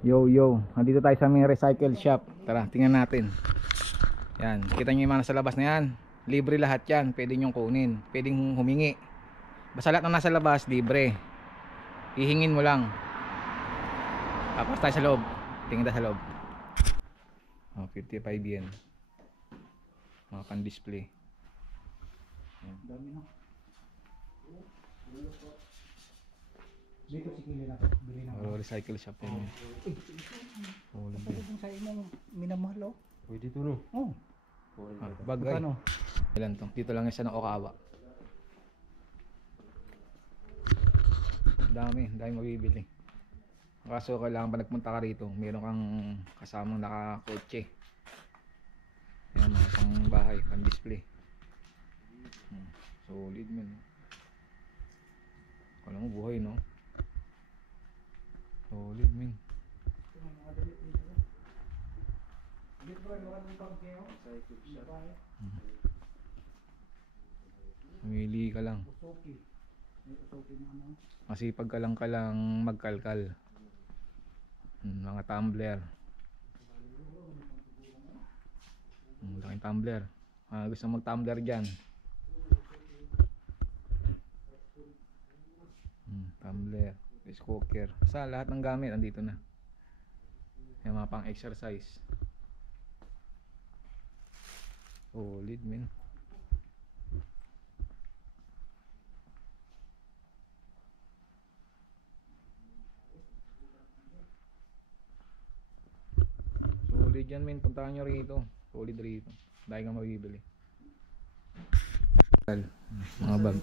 Yo yo, nandito tayo sa may recycle shop. Tara, tingnan natin. Yan, kita nyo yung mga nasa labas na yan. Libre lahat yan, pwede nyong kunin, pwedeng humingi. Basta lahat na nasa labas, libre. Hihingin mo lang. Tapos tayo sa loob. Tingin tayo sa loob. 55 yen. Mga pan-display. Dami na. Dito si Kili na. Bili na. Recycle shop yan. Oh, Pwede kung sa inyo minamahal oh. Pwede ito no? Oh. bagay. Ano? Ilan to? Dito lang isa ng Okawa. Dami mabibili. Kaso kailangan pa nagpunta ka rito, meron kang kasamang nakakotse. Yan, mga pang bahay, pang display. Solid man. Alam mo buhay, no? Solid man. Mamili ka lang. Masipag ka lang magkalkal. Mga tumbler. Laking tumbler. Gusto mag tumbler dyan. Tumbler, rice cooker. Sa lahat ng gamit andito na. Yung mga pang exercise. Solid man. Solid yan men, puntahan nyo rito. Solid rito. Dahil ka mabibili. Mga bag.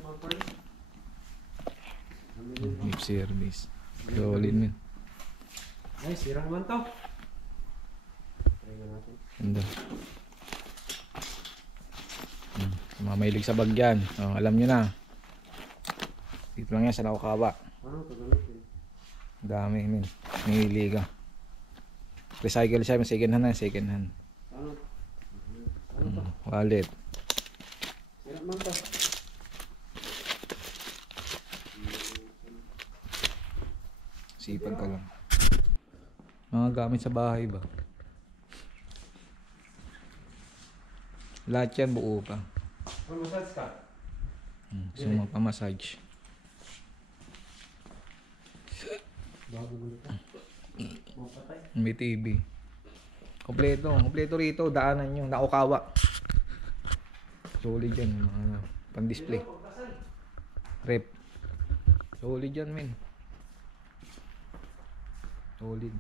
Lip service. Solid men. Ay, sira naman to. Try na natin. Ganda. Mga mahilig sa bag yan. Alam nyo na. Dito lang yan sa Naukawa. Ano ito gamitin? Dami men. Mahili ka. Recycle siya, second hand na, second hand. Ano? Ano to? Wallet. Sira naman to. Sipag ka lang. Mga gamit sa bahay ba? Lahat yan buo pa. Ano massage ka? So magpamassage. Bago mo ito. Mapatay. May TV. Kompleto rito. Daanan nyo. Naukawa. Solid yan. Mga pan-display. Rep. Solid yan men. Solid.